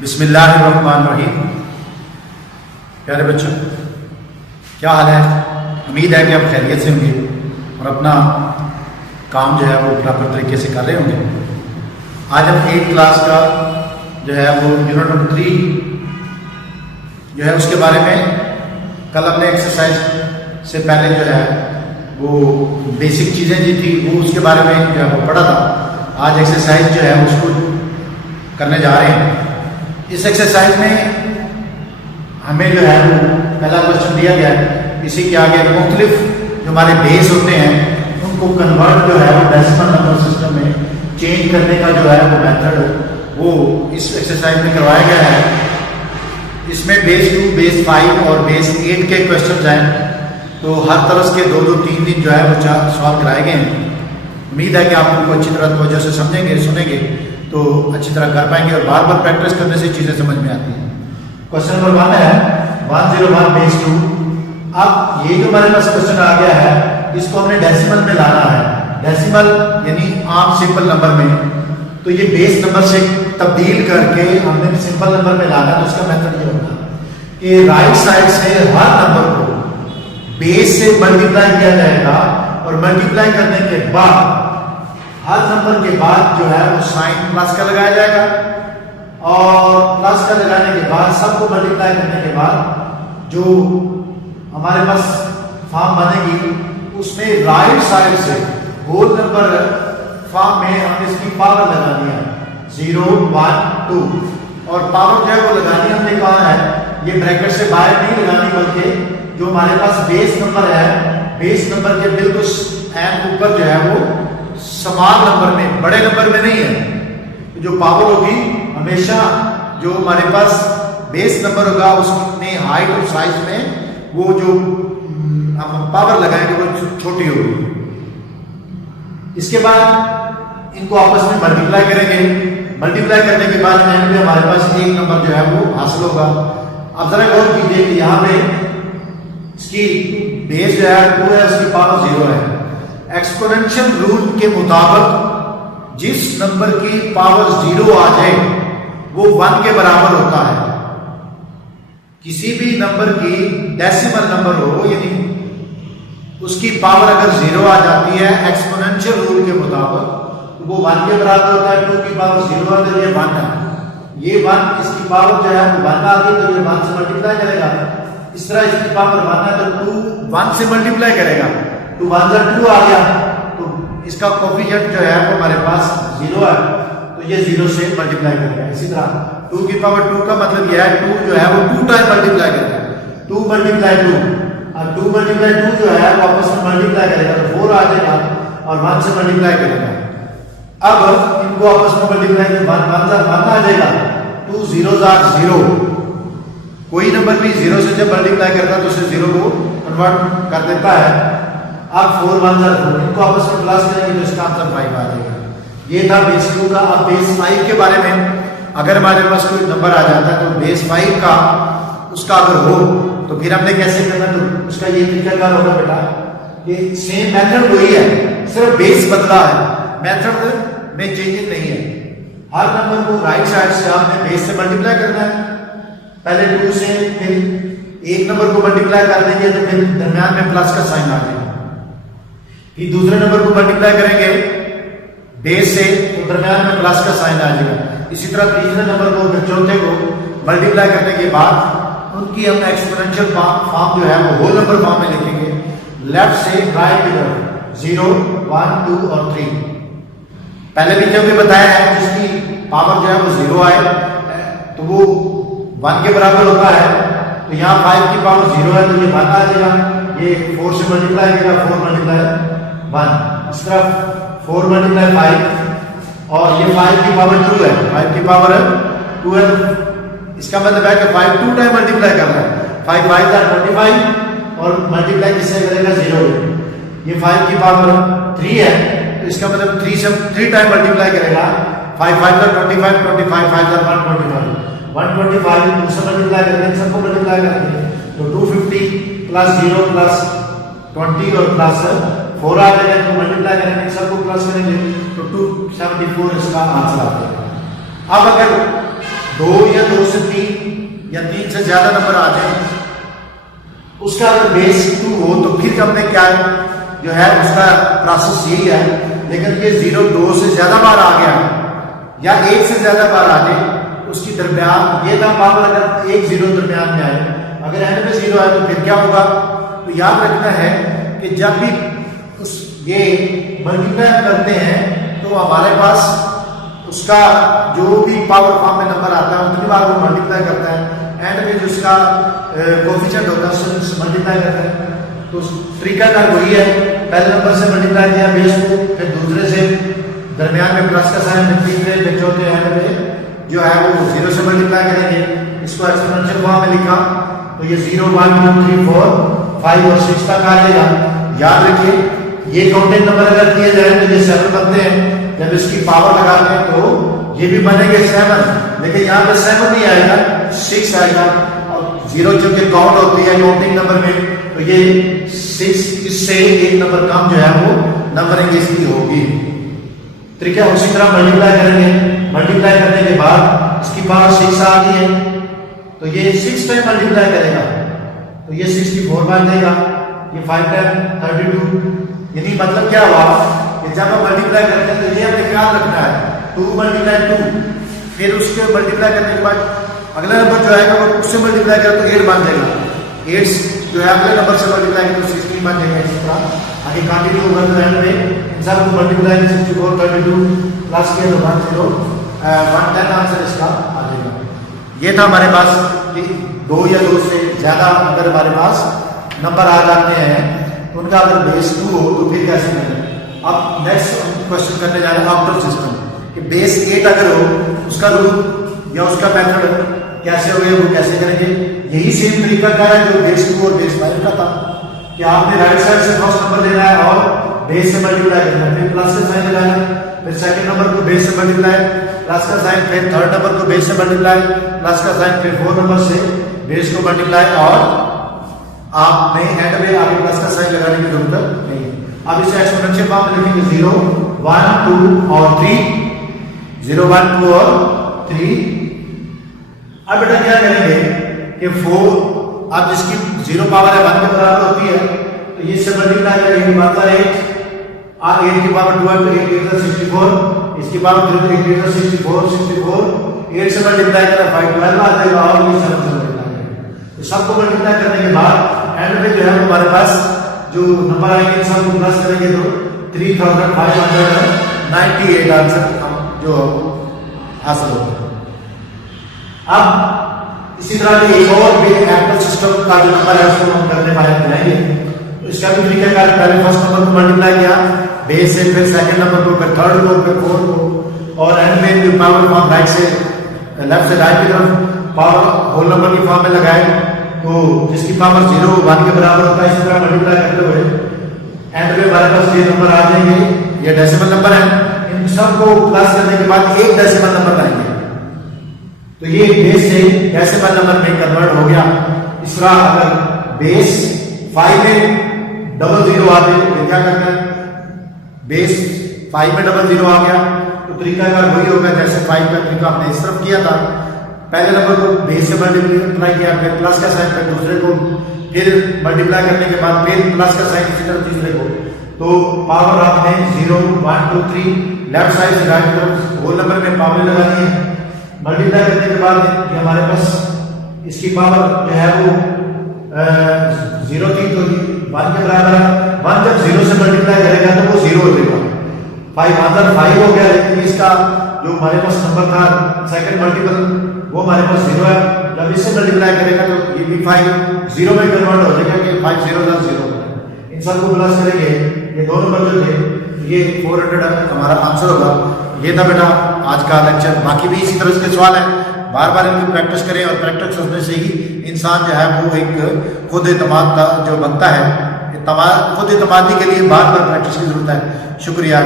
बिस्मिल्लाहिर्रहमानिर्रहीम। प्यारे बच्चों, क्या हाल है? उम्मीद है कि आप खैरियत से होंगे और अपना काम जो है वो प्रॉपर तरीके से कर रहे होंगे। आज हम 8th क्लास का जो है वो यूनिट नंबर 3 जो है उसके बारे में कल हमने एक्सरसाइज से पहले जो है वो बेसिक चीज़ें जो थी वो उसके बारे में जो है वो पढ़ा था। आज एक्सरसाइज जो है उसको करने जा रहे हैं। इस एक्सरसाइज में हमें जो है वो पहला क्वेश्चन दिया गया है, इसी के आगे मुख्तलिफ जो हमारे बेस होते हैं उनको कन्वर्ट जो है वो डेसिमल नंबर सिस्टम में चेंज करने का जो है वो मेथड वो इस एक्सरसाइज में करवाया गया है। इसमें बेस 2, बेस 5 और बेस 8 के क्वेश्चन हैं, तो हर तरह के 2-2, 3 दिन जो है वो सवाल कराए गए हैं। उम्मीद है कि आप उनको अच्छी तरह तवज्जो से समझेंगे, सुनेंगे तो अच्छी तरह कर पाएंगे और बार बार प्रैक्टिस करने से चीज़ें समझ में आती हैं। क्वेश्चन नंबर 1 है 101 बेस 2। अब ये जो हमारे पास क्वेश्चन आ गया है इसको हमने डेसिमल में लाना है। डेसिमल यानी आम सिंपल नंबर में, तो ये बेस नंबर से तब्दील करके हमने सिंपल नंबर में लाना है। तो उसका मेथड ये होगा कि राइट साइड से हर नंबर को बेस से मल्टीप्लाई किया जाएगा और मल्टीप्लाई करने के बाद हर नंबर के बाद जो है वो साइन प्लस का लगाया जाएगा और प्लस का लगाने के बाद सबको मल्टीप्लाई करने के बाद जो हमारे पास फॉर्म बनेगी उसमें राइट साइड से होल नंबर फॉर्म में हमने इसकी पावर लगानी है 0, 1, 2 और पावर जो है वो लगानी हमने कहा है ये ब्रैकेट से बाहर नहीं लगानी, बल्कि जो हमारे पास बेस नंबर है बेस नंबर के बिल्कुल एन ऊपर जो है वो समान नंबर में, बड़े नंबर में नहीं है। जो पावर होगी हमेशा जो हमारे पास बेस नंबर होगा उसमें हाइट और साइज में वो जो हम पावर लगाएंगे वो छोटी होगी। इसके बाद इनको आपस में मल्टीप्लाई करेंगे। मल्टीप्लाई करने के बाद एंड में हमारे पास एक नंबर जो है वो हासिल होगा। अब जरा गौर कीजिए कि यहाँ पे इसकी बेस जो है 2 है, उसकी पावर 0 है। एक्सपोनेंशियल रूल के मुताबिक जिस नंबर की पावर 0 आ जाए वो 1 के बराबर होता है। किसी भी नंबर की डेसिमल नंबर हो यानी उसकी पावर अगर 0 आ जाती है एक्सपोनेंशियल रूल के मुताबिक तो वो 1 के बराबर होता है। 2 की पावर 0 आ तो ये 1 है, ये 1 इसकी पावर जो है 1 आ गई तो ये 1 से मल्टीप्लाई करेगा। इस तरह इसकी पावर 1 है तो 2 1 से मल्टीप्लाई करेगा, 2 1 2 आ गया तो इसका कोफिशिएंट जो है वो हमारे पास 0 है तो ये 0 से मल्टीप्लाई करेगा। इसी तरह 2 की पावर 2 का मतलब यह है 2 जो है वो 2 टाइम मल्टीप्लाई करेगा। 2 मल्टीप्लाई 2 और 2 मल्टीप्लाई 2 जो है वो आपस में मल्टीप्लाई करेगा तो 4 आ जाएगा और 1 से मल्टीप्लाई करेगा। अब इनको आपस में मल्टीप्लाई करके 1 1 आ जाएगा। 2 0s are 0। कोई नंबर भी 0 से जब मल्टीप्लाई करता है तो उसे 0 को कन्वर्ट कर देता है। अब 4 1 4 इनको आपस में प्लस करेंगे तो इसका आंसर 5 आ जाएगा। ये था बेस 2 का। अब बेस 5 के बारे में अगर हमारे पास कोई नंबर आ जाता है तो बेस 5 का उसका अगर हो तो फिर हमने कैसे करना, तो उसका ये तरीका क्या होगा बेटा, ये सेम मेथड वही है, सिर्फ बेस बदला है, मेथड में चेंजिंग नहीं है। हर नंबर को राइट साइड से आपने बेस से मल्टीप्लाई करना है। पहले 2 से फिर एक नंबर को मल्टीप्लाई कर देंगे तो फिर दरम्यान में प्लस का साइन आ जाएगा। फिर दूसरे नंबर को मल्टीप्लाई करेंगे बेस से तो दरम्यान में प्लस का साइन आ जाएगा। इसी तरह तीसरे नंबर को फिर चौथे को मल्टीप्लाई करने के बाद उनकी हम एक्सपोनेंशियल फॉर्म जो है वो होल नंबर फॉर्म में लिखेंगे, लेफ्ट से राइट की तरफ 0 1 2 और 3। पहले भी जब बताया है जिसकी पावर जो है वो 0 आए तो वो 1 के बराबर होता है। तो यहाँ 5 की पावर 0 है तो ये 1 आ जाएगा। ये 4 से मल्टीप्लाई करेगा 4 मल्टीप्लाई 1, इस तरफ 4 मल्टीप्लाई 5 और ये 5 की पावर 2 है। 5 की पावर 2 है इसका मतलब है कि 5 2 टाइम मल्टीप्लाई कर रहा है। 5 5 का 25 और मल्टीप्लाई किससे करेगा 0। ये 5 की पावर 3 है तो इसका मतलब 3 से 3 टाइम मल्टीप्लाई करेगा। 5 5 का 25 25 5 का 125 125 दूसरा मल्टीप्लाई करके इन सबको मल्टीप्लाई करेंगे तो 250 प्लस 0 प्लस 20 और प्लस 4 आ जाएगा, तो मल्टीप्लाई करेंगे इन सबको प्लस करेंगे तो 274 इसका आंसर आ जाएगा। अब अगर 2 या 2 से 3 या 3 से ज्यादा नंबर आ जाए, उसका अगर बेस 2 हो तो फिर हमने क्या जो है उसका प्रोसेस यही है। लेकिन ये 0 2 से ज्यादा बार आ गया या 1 से ज्यादा बार आ गए, उसकी दरमियान ये था पावर अगर 1 0 दरमियान में आए, अगर एंड में 0 आए तो फिर क्या होगा। तो याद रखना है कि जब भी उस ये मल्टीप्लाई करते हैं तो हमारे पास उसका जो भी पावर फॉर्म में नंबर आता है उतनी बार वो मल्टीप्लाई करता है, एंड में जो उसका कोफिशिएंट होता है उससे मल्टीप्लाई करता है। तो तरीका कार वही है, पहले नंबर से मल्टीप्लाई किया बेस को, फिर दूसरे से दरमियान में प्लस का साइन, तीसरे फिर चौथे एंड में जो है वो 0 से मल्टीप्लाई करेंगे। इसको एक्सपोनेंशियल फॉर्म में लिखा तो ये 0 1 2 3 4 5 और 6 तक आ जाएगा। याद रखिए ये काउंटिंग नंबर अगर दिए जाए तो ये 7 बनते हैं, जब इसकी पावर लगाते हैं तो ये भी बनेंगे 7, लेकिन यहाँ पे 7 नहीं आएगा 6 आएगा। और 0 चूंकि काउंट होती है काउंटिंग नंबर में, तो ये 6 इससे एक नंबर कम जो है वो नंबरिंग इसकी होगी। तरीका उसी तरह मल्टीप्लाई करेंगे, मल्टीप्लाई करने के बाद इसकी पावर 6 आ गई है तो ये 6 टाइम मल्टीप्लाई करेगा तो ये 64 बन जाएगा, ये 5 टाइम 32। यानी मतलब क्या हुआ कि जब हम मल्टीप्लाई करते हैं तो ये हमें ख्याल रखना है 2 × 2, फिर उसके मल्टीप्लाई करने के बाद अगला नंबर जो आएगा वो उससे मल्टीप्लाई करें तो 8 बन जाएगा, 8 जो है अगले नंबर से मल्टीप्लाई करें तो 16 बन जाएगा। इसी तरह आगे कंटिन्यू होगा तो एंड में इन सब को मल्टीप्लाई 64 32 प्लस किया तो 110 आंसर इसका आ जाएगा। ये था हमारे पास कि 2 या 2 से ज्यादा अगर हमारे पास नंबर आ जाते हैं तो उनका अगर बेस 2 हो तो फिर कैसे करें। अब नेक्स्ट क्वेश्चन करने जा रहे हैं आफ्टर सिस्टम कि बेस 8 अगर हो उसका रूल या उसका मेथड कैसे हो गया वो कैसे करेंगे। यही सेम तरीका का है जो बेस 2 और बेस 5 का था कि आपने राइट साइड से फर्स्ट नंबर लेना है और बेस से मल्टीप्लाई करना है, फिर प्लस का साइन लगाना है, फिर सेकंड नंबर को बेस से मल्टीप्लाई प्लस का साइन, फिर थर्ड नंबर को बेस से मल्टीप्लाई प्लस का साइन, फिर फोर्थ नंबर से बेस को मल्टीप्लाई, और आपने एंड में आगे प्लस का साइन लगाने की जरूरत नहीं है। अब इसे एक्सपोनेंशियल फॉर्म में लिखेंगे 0 1 2 और 3, 0 1 2 और 3। अब बेटा क्या करेंगे कि 4 अब जिसकी 0 पावर है 1 के बराबर होती है तो ये से मल्टीप्लाई करेंगे, मतलब 8 की पावर 2 है तो 8 8 64, इसकी पावर 3 8 8 64 64, 8 से मल्टीप्लाई करें 5 12 आ जाएगा और ये 7 से मल्टीप्लाई करेंगे। तो सबको मल्टीप्लाई करने के बाद एंड में जो है हमारे पास जो नंबर आएंगे इन सबको प्लस करेंगे तो 3598 आंसर जो हासिल होगा। अब इसी तरह के एक और भी एक्टर सिस्टम का जो नंबर है उसको हम करने वाले बनाएंगे। तो इसका भी तरीका क्या है, पहले फर्स्ट नंबर को मल्टीप्लाई किया बेस से, फिर सेकंड नंबर को, फिर थर्ड को, फिर फोर्थ को, और एंड में जो पावर फॉर्म राइट से लेफ्ट से राइट की तरफ पावर होल नंबर की फॉर्म में लगाए तो जिसकी पावर 0 1 के बराबर होता है, इसी तरह मल्टीप्लाई करते हुए एंड में हमारे पास ये नंबर आ जाएंगे, ये डेसिमल नंबर है। इन सबको प्लस करने के बाद एक डेसिमल नंबर लाएंगे तो ये बेस से डेसिमल नंबर में कन्वर्ट हो गया। इस तरह अगर बेस 5 में डबल 0 आ जाए तो क्या करना है, बेस 5 में डबल 0 आ गया तो तरीका का वही होगा जैसे 5 का तरीका हमने इस तरफ किया था। पहले नंबर को बेस से मल्टीप्लाई किया, फिर प्लस का साइन, फिर दूसरे को, फिर मल्टीप्लाई करने के बाद फिर प्लस का साइन, इसी तरह तीसरे को। तो पावर आपने 0 1 2 3 लेफ्ट साइड से राइट तरफ होल नंबर में पावर लगानी है। मल्टीप्लाई करने के बाद ये हमारे पास इसकी पावर जो है वो 0 थी तो 1 के बराबर है। 1 जब 0 से मल्टीप्लाई करेगा तो वो 0 हो जाएगा, 5 अंदर 5 हो गया, लेकिन इसका जो हमारे पास नंबर था सेकंड मल्टीपल वो हमारे पास 0 है। जब इससे मल्टीप्लाई करेगा तो ये भी 5 0 में कन्वर्ट हो जाएगा कि 5 0 0। इन सबको प्लस करेंगे, ये दो नंबर जो थे ये 400 हमारा आंसर होगा। ये था बेटा आज का लेक्चर। बाकी भी इसी तरह के सवाल हैं, बार बार इनकी प्रैक्टिस करें और प्रैक्टिस करने से ही इंसान जो है वो एक खुद एतमाद का जो बनता है। खुद एतमादी के लिए बार बार प्रैक्टिस की जरूरत है। शुक्रिया।